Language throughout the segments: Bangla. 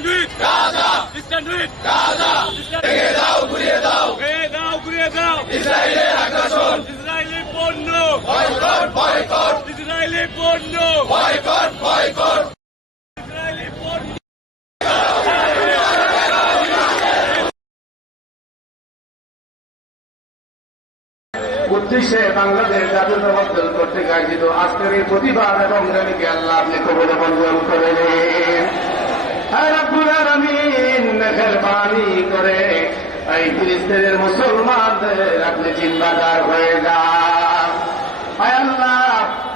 stand with Gaza. Stand with Gaza. ভেঙে দাও ঘুরিয়ে দাও ভেঙে দাও ঘুরিয়ে দাও ইসরায়েলের আগ্রাসন ইসরায়েলি পণ্য বয়কট বয়কট ইসরায়েলি পণ্য বয়কট বয়কট উদ্দেশ্যে বাংলাদেশ জাতীয়তাবাদ দল কর্তৃক আয়োজিত আজকের এই প্রতিবাদ এবং র্যালিকে আল্লাহ আপনি কবলে মঞ্জুর করে নিন আর আব্দুল আলমিন মুসলমানদের আপনি জিম্মাদার হয়ে যান।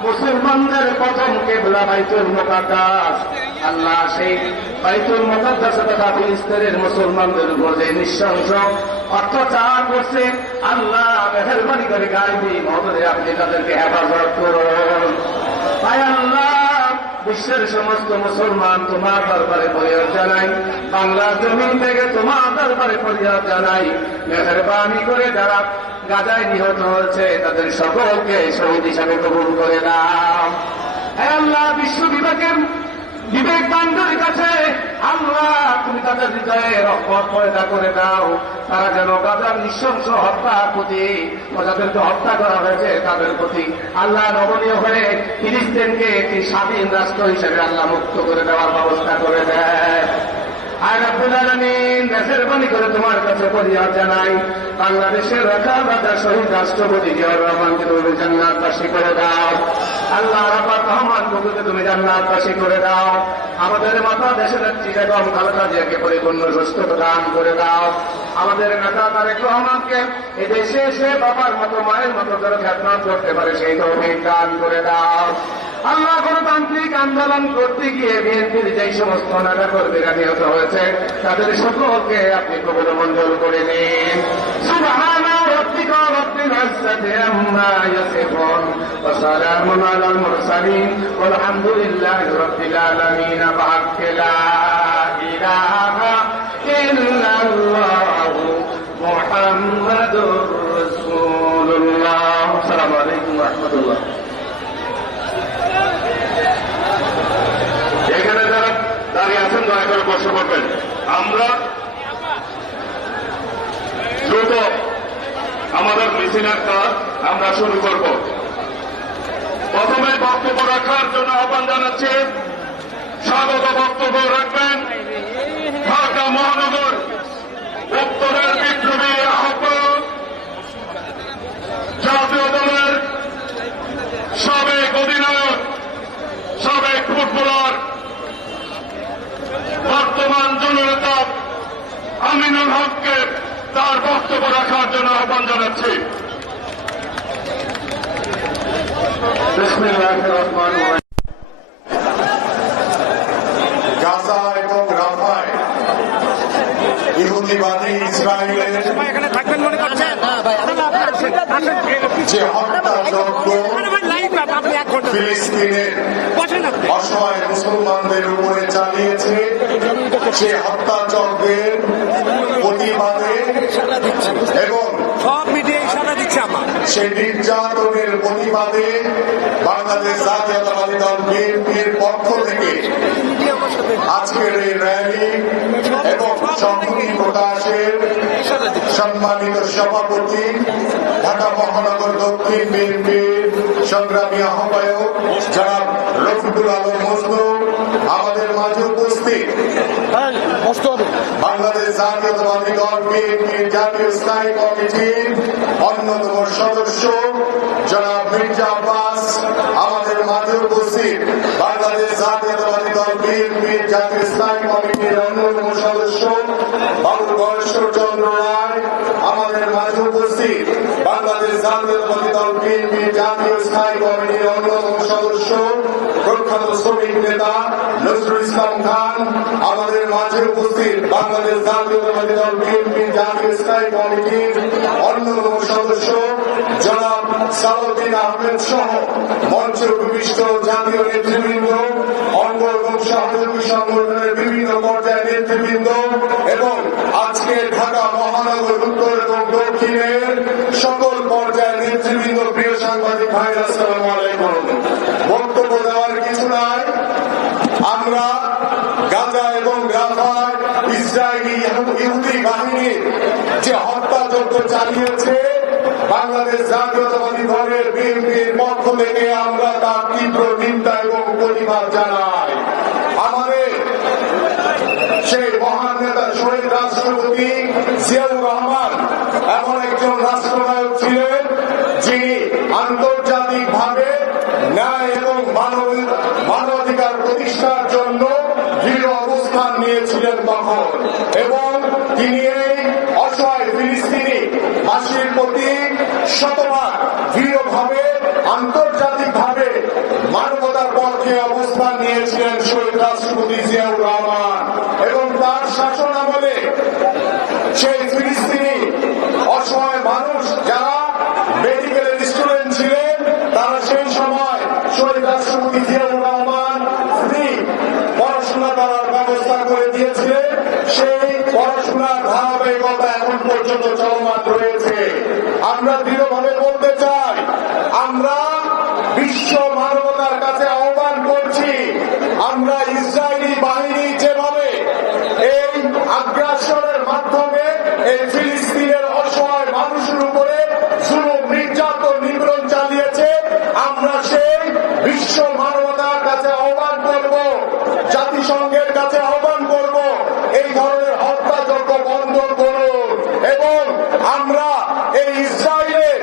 মুসলমানদের প্রথম কেবলা বাইতুল মোকাদ্দাস। আল্লাহ সেই বাইতুল মোকাদ্দাস তথা মুসলমানদের উপর যে নিঃশংস করছে, আল্লাহ মেহরবানি করে গাইবি মহদরে আপনি তাদেরকে হেফাজত করুন। আয় আল্লাহ বিশ্বের সমস্ত মুসলমান তোমার দরবারে পরিহার জানাই বাংলার জমিন থেকে তোমার দরবারে পরিহার জানাই। মেহরবানি করে যারা গাজায় নিহত হয়েছে, তাদের সকলকে শহীদ হিসাবে কবুল করে হে আল্লাহ, বিশ্ব বিবেকের বিবেক বান্ধবের কাছে আল্লাহ, তুমি তাদের হৃদয়ে রক্ত পয়দা করে দাও। তারা যেন গাজার নৃশংস হত্যার প্রতি যাদেরকে হত্যা করা হয়েছে তাদের প্রতি আল্লাহ নমনীয় হয়ে ফিলিস্তিনকে একটি স্বাধীন রাষ্ট্র হিসেবে আল্লাহ মুক্ত করে দেওয়ার ব্যবস্থা করে দেয়। বাংলাদেশের দাও। আল্লাহ তুমি জান্নাতবাসী করে দাও। আমাদের মাতা দেশের বেগম খালেদা জিয়াকে পরিপূর্ণ সুস্থতা দান করে দাও। আমাদের নেতা তারেক রহমানকে এই দেশে এসে বাবার মতো, মায়ের মতো করে খ্যাতনাথ করতে পারে সেই তৌফিক দান করে দাও। আল্লাহ গণতান্ত্রিক আন্দোলন করতে গিয়ে বিএনপির যেই সমস্ত নেতা কর্মীরা নিহত হয়েছে তাদের সকলকে আপনি কবল মঞ্জুর করে নিন سبحان ربك رب العزة عما يصفون وسلام على المرسلين والحمد لله رب العالمين بحق لا إله إلا الله محمد رسول الله السلام عليكم ورحمة الله দাঁড়িয়ে আছেন, দয়া করে বসে পড়বেন আমরা দ্রুত আমাদের মিছিলের কাজ আমরা শুরু করব। প্রথমে বক্তব্য রাখার জন্য আহ্বান জানাচ্ছি। স্বাগত বক্তব্য রাখবেন ঢাকা মহানগর উত্তরের বিপ্লবী আহ্বায়ক জাতীয় দলের সাবেক অধিনায়ক, সাবেক ফুটবলার বর্তমান জননেতা আমিনুল হককে তার বক্তব্য রাখার জন্য আহ্বান জানাচ্ছি। গাজা এবং রাফায় ইহুদিবাদী ইসরায়েলের যে হত্যাযজ্ঞ ফিলিস্তিনের অসহায় মুসলমানদের উপরে সে হত্যাচন্দ্রের প্রতিবাদে এবং সব মিডিয়া ইশারা দিচ্ছে আমার। সে নির্যাতনের প্রতিবাদে বাংলাদেশ জাতীয়তাবাদী দল বিএনপির পক্ষ থেকে আজকের এই র্যালি এবং সংহতি প্রকাশের সম্মানিত সভাপতি, ঢাকা মহানগর দক্ষিণ বিএনপির সংগ্রামী আহ্বায়ক জনাব রফিকুল আলম মজনু আমাদের মাঝে উপস্থিত বাংলাদেশ জাতীয়তাবাদী দল বিএনপির জাতীয় স্থায়ী কমিটির অন্যতম সদস্য জনাব মির্জা আব্বাস, আমাদের মাঝে উপস্থিত বাংলাদেশ জাতীয়তাবাদী দল বিএনপির জাতীয় স্থায়ী কমিটির অন্যতম সদস্য বাবুল গণেশ্বর চন্দ্র রায় আমাদের মাঝে উপস্থিত বাংলাদেশ জাতীয়তাবাদী দল বিএনপির জাতীয় স্থায়ী কমিটির অন্যতম সদস্য, প্রখ্যাত শ্রমিক নেতা নজরুল ইসলাম খান। আমাদের মাঝে উপস্থিত বাংলাদেশ জাতীয়তাবাদী দল বিএনপির জাতীয় স্থায়ী কমিটির অন্যতম সদস্য, জনাব সালাউদ্দিন আহমেদ সহ মঞ্চে উপবিষ্ট জাতীয় নেতৃবৃন্দ অঙ্গ এবং সহযোগী সংগঠনের বিভিন্ন পর্যায়ের নেতৃবৃন্দ এবং আজকে ঢাকা মহানগর উত্তর এবং দক্ষিণের সকল পর্যায়ের নেতৃবৃন্দ প্রিয় সাংবাদিক ভাইরা আসসালামু আলাইকুম বক্তব্য দেওয়ার কিছু নাই আমরা গাজা এবং রাফায় ইসরায়েলি ইহুদি বাহিনীর যে হত্যাযজ্ঞ চালিয়েছে বাংলাদেশ জাতীয়তাবাদী দলের বিএনপির পক্ষ থেকে আমরা তার তীব্র নিন্দা এবং প্রতিবাদ জানাই। আমাদের সেই মহান নেতা শহীদ রাষ্ট্রপতি জিয়াউর রহমান এমন একজন রাষ্ট্রনায়ক ছিলেন যিনি আন্তর্জাতিক ভাবে ন্যায় এবং মানব মানবাধিকার প্রতিষ্ঠার জন্য দৃঢ় অবস্থান নিয়েছিলেন তখন এবং তিনি এই অসহায় ফিলিস্তিনি বাসীর প্রতি শতভাগ দৃঢ়ভাবে আন্তর্জাতিকভাবে মানবতার পক্ষে অবস্থান নিয়েছিলেন শহীদ রাষ্ট্রপতি জিয়াউর রহমান এবং তার শাসন আমলে সেই ফিলিস্তিনি অসহায় মানুষ যারা মেডিকেলের স্টুডেন্ট ছিলেন, তারা সেই সময় শহীদ রাষ্ট্রপতি জিয়াউর রহমান ফ্রি পড়াশোনা করার ব্যবস্থা করে দিয়েছিলেন। সেই পড়াশোনার ধারাবাহিকতা এখন পর্যন্ত চলমান রয়েছে। আমরা দৃঢ়ভাবে বলতে চাই, আমরা বিশ্ব করছি আমরা ইসরায়েলি বাহিনী যেভাবে এই আগ্রাসনের মাধ্যমে এই ফিলিস্তিনের অসহায় মানুষের উপরে জুলুম নির্যাতন নিপীড়ন চালিয়েছে আমরা সেই বিশ্ব মানবতার কাছে আহ্বান করব জাতিসংঘের কাছে আহ্বান করব এই ধরনের হত্যাযজ্ঞ বন্ধ করুন এবং আমরা এই ইসরায়েলের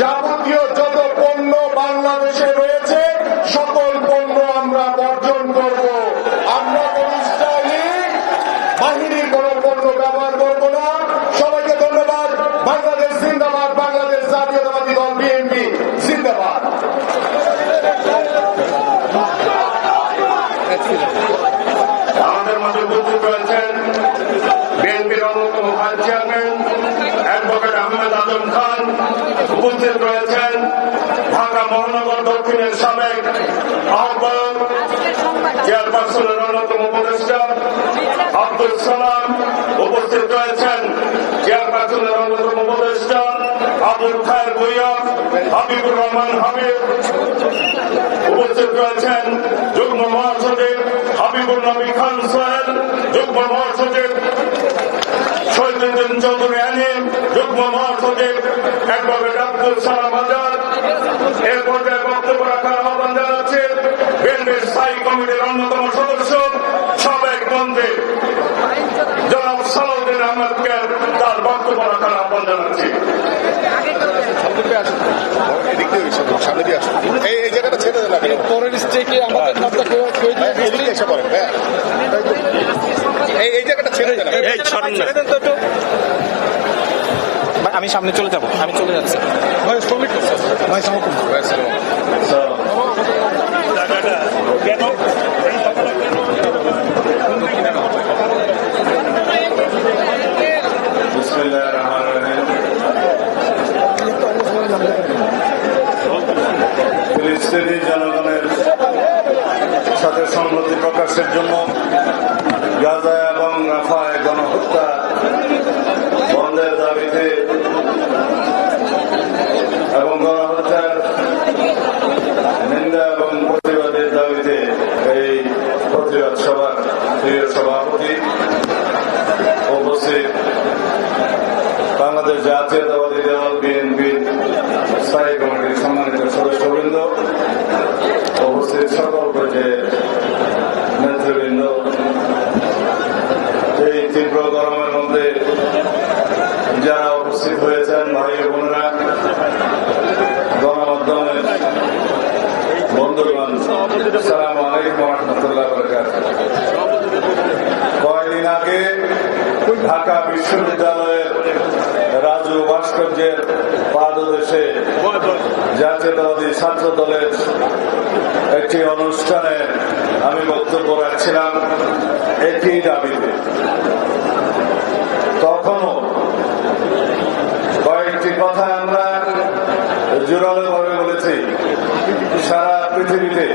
যাবতীয় যত পণ্য বাংলাদেশে রয়েছে সকল পণ্য আমরা বর্জন করব আমরা কোন ইসরায়েলি বাহিনীর কোন পণ্য ব্যবহার করব না সবাইকে ধন্যবাদ বাংলাদেশ জিন্দাবাদ বাংলাদেশ জাতীয়তাবাদী দল বিএনপি জিন্দাবাদ আমাদের মাঝে উপস্থিত রয়েছেন বিএনপির অন্যতম vice chairman advocate Ahmed Azam Khan উপস্থিত রয়েছেন ঢাকা মহানগর দক্ষিণের সাবেক আহ্বায়ক, চেয়ারপারসনের অন্যতম উপদেষ্টা আব্দুল সালাম। উপস্থিত রয়েছেন চেয়ারপারসনের অন্যতম উপদেষ্টা আবুল খায়ের ভুইয়া, হাবিবুর রহমান হাবিব উপস্থিত রয়েছেন যুগ্ম মহাসচিব হাবিবুল নবী খান সোহেল, যুগ্ম মহাসচিব শহীদুদ্দিন চৌধুরী আনিম যুগ্ম মহাসচিব অ্যাডভোকেট আব্দুল সালাম আজাদ এর পর্যায়ে বক্তব্য রাখার আহ্বান জানাচ্ছি বিএনপির স্থায়ী কমিটির অন্যতম সদস্য সাবেক মন্ত্রী জনাব সালাউদ্দিন আহমদকে তার বক্তব্য রাখার আহ্বান জানাচ্ছি। এই এই জায়গাটা ছেড়ে দেন পরের স্টেকে আমাদের হ্যাঁ এই এই জায়গাটা ছেড়ে দেন। এই সরেন না। আমি সামনে চলে যাব আমি চলে যাচ্ছি। ভাই শ্রমিক ভাই সামনে বিসমিল্লাহির রহমানির রহিম ফিলিস্তিনি জনগণের সাথে সংহতি প্রকাশের জন্য গাজা এবং রাফায় গণহত্যা বন্ধের দাবিতে এবং গণহত্যার নিন্দা এবং প্রতিবাদের দাবিতে এই প্রতিবাদ সভার প্রিয় সভাপতি উপস্থিত বাংলাদেশ জাতীয় দল বিএনপি স্থায়ী কমিটির সম্মানিত সদস্যবৃন্দ উপস্থিত সকল পর্যায়ের নেতৃবৃন্দ এই তীব্র গরমের মধ্যে যারা উপস্থিত হয়েছেন ভাই ও বোনেরা গণমাধ্যমের বন্ধুগণ সালাম আলাইকুম আগে ঢাকা বিশ্ববিদ্যালয়ের রাজু ভাস্কর্যের পাদদেশে জাতীয়তাবাদী ছাত্র দলের একটি অনুষ্ঠানে আমি বক্তব্য রাখছিলাম একই দাবিতে। তখনও কয়েকটি কথা আমরা জোরালো পৃথিবীতে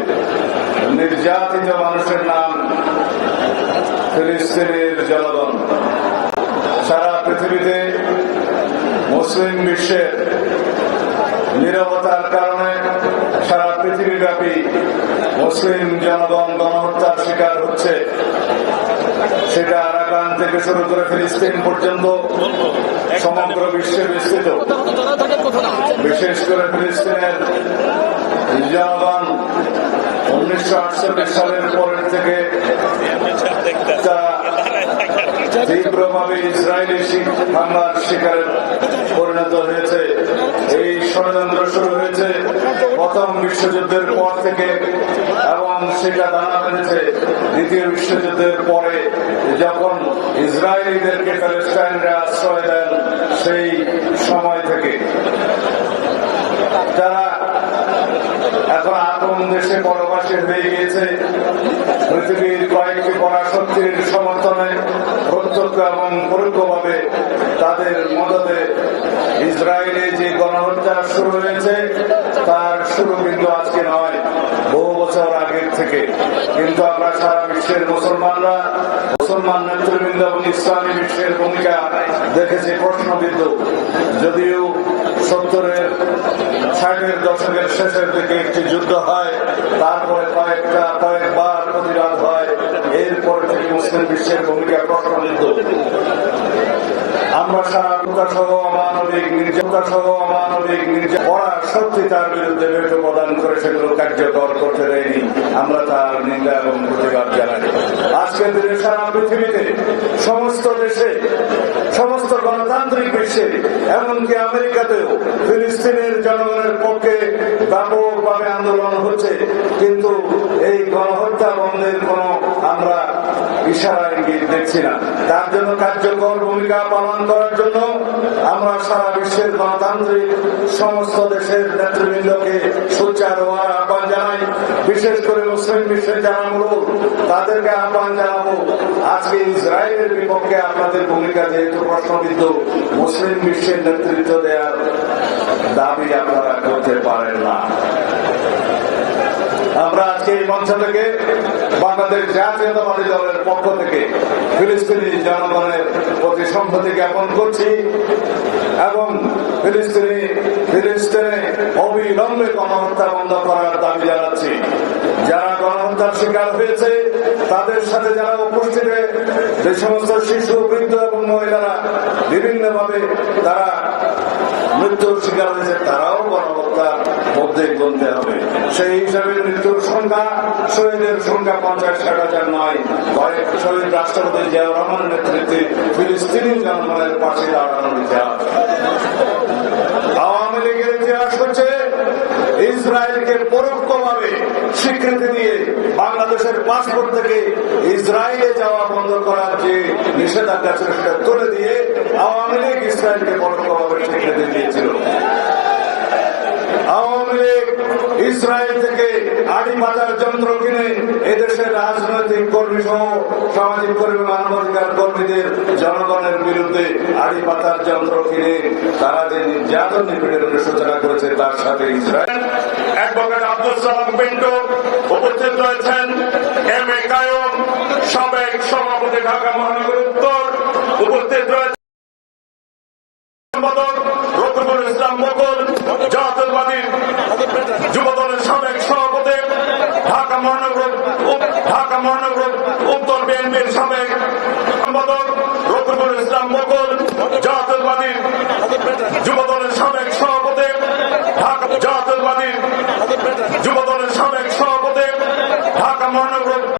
নির্যাতিত মানুষের নাম ফিলিস্তিনের জনগণ। সারা পৃথিবীতে মুসলিম বিশ্বের নিরবতার কারণে সারা পৃথিবীব্যাপী মুসলিম জনগণ গণহত্যার শিকার হচ্ছে। সেটা আরাকান থেকে শুরু করে ফিলিস্তিন পর্যন্ত সমগ্র বিশ্বে বিস্তৃত। বিশেষ করে ফিলিস্তিনের জনগণ উনিশশো আটচল্লিশ সালের পরের থেকে তীব্রভাবে ইসরায়েলি হামলার শিকারে পরিণত হয়েছে। এই ষড়যন্ত্র শুরু হয়েছে প্রথম বিশ্বযুদ্ধের পর থেকে। এবং সেটা দাঁড়া বেঁধেছে দ্বিতীয় বিশ্বযুদ্ধের পরে যখন ইসরায়েলিদেরকে প্যালেস্টাইনরা আশ্রয় দেন, সেই সময় থেকে তারা এখন আপন দেশে পরবাসী হয়ে গিয়েছে। পৃথিবীর কয়েকটি পরাশক্তির সমর্থনে প্রত্যক্ষ এবং পরোক্ষভাবে তাদের মদতে ইসরায়েলে যে গণহত্যা শুরু হয়েছে, তার শুরু কিন্তু আজকে নয়, বহু বছর আগের থেকে। কিন্তু আমরা সারা বিশ্বের মুসলমানরা, মুসলমান নেতৃবৃন্দ এবং ইসলামী বিশ্বের ভূমিকা দেখেছি প্রশ্নবিদ্ধ। যদিও সত্তরের ষাটের দশকের শেষের দিকে একটি যুদ্ধ হয়, তারপরে কয়েকটা, কয়েকবার প্রতিবাদ হয়, এরপর থেকে মুসলিম বিশ্বের ভূমিকা প্রশ্নবিদ্ধ আমরা সারা সহ সত্যি তার বিরুদ্ধে প্রদান করে সেগুলো কার্যকর করতে দেয়নি। আমরা তার নিন্দা এবং প্রতিবাদ জানাই। আজকের দিনে সারা পৃথিবীতে সমস্ত দেশে সমস্ত গণতান্ত্রিক বিশ্বে, এমনকি আমেরিকাতেও ফিলিস্তিনের জনগণের পক্ষে ব্যাপকভাবে আন্দোলন হচ্ছে। কিন্তু এই গণহত্যা বন্ধের কোন আমরা ইশারা, ইঙ্গিত দেখছি না। তার জন্য কার্যকর ভূমিকা পালন করার গণতান্ত্রিক সমস্ত দেশের নেতৃবৃন্দকে হওয়ার আহ্বান জানাই। বিশেষ করে মুসলিম বিশ্বের যারা মূল তাদেরকে আহ্বান জানাব। আজকে ইসরায়েলের বিপক্ষে আপনাদের ভূমিকা যেহেতু প্রশ্নবিদ্ধ, মুসলিম বিশ্বের নেতৃত্ব দেওয়ার দাবি আপনারা করতে পারেন না। আমরা আজকে এই মঞ্চ থেকে বাংলাদেশ জাতীয়তাবাদী দলের পক্ষ থেকে ফিলিস্তিনি জনগণের প্রতি সম্পত্তি জ্ঞাপন করছি। এবং ফিলিস্তিনি ফিলিস্তিনে অবিলম্বে গণহত্যা বন্ধ করার দাবি জানাচ্ছি। যারা গণহত্যার শিকার হয়েছে, তাদের সাথে যারা উপস্থিত যে সমস্ত শিশু, বৃদ্ধ এবং মহিলারা বিভিন্নভাবে তারা মৃত্যুর শিকার হয়েছে, তারাও গণহত্যার মধ্যে গুনতে হবে। সেই হিসাবে মৃত্যুর সংখ্যা, শহীদের সংখ্যা পঞ্চাশ, ষাট হাজার নয়। শহীদ রাষ্ট্রপতি জিয়াউর রহমানের নেতৃত্বে ফিলিস্তিনি জনগণের পাশে দাঁড়ানোর আওয়ামী লীগের ইতিহাস হচ্ছে, ইসরায়েলকে পরোক্ষভাবে স্বীকৃতি দিয়ে বাংলাদেশের পাসপোর্ট থেকে ইসরায়েলে যাওয়া বন্ধ করার যে নিষেধাজ্ঞা ছিল, সেটা তুলে দিয়ে আওয়ামী লীগ ইসরায়েলকে পরোক্ষভাবে স্বীকৃতি দিয়েছিল। আওয়ামী লীগ ইসরায়েল থেকে আড়ি বাজার যন্ত্র কিনে এদেশের রাজনৈতিক কর্মী সহ সামাজিক কর্মী মানবাধিকার কর্মীদের জনগণের বিরুদ্ধে আড়ি পাতার যন্ত্র কিনে তারা যে নির্যাতন নিপীড়নের সূচনা করেছে, তার সাথে ইসরায়েল। উপস্থিত রয়েছেন। এম এ কায়ম, সাবেক সভাপতি ঢাকা মহানগর উত্তর।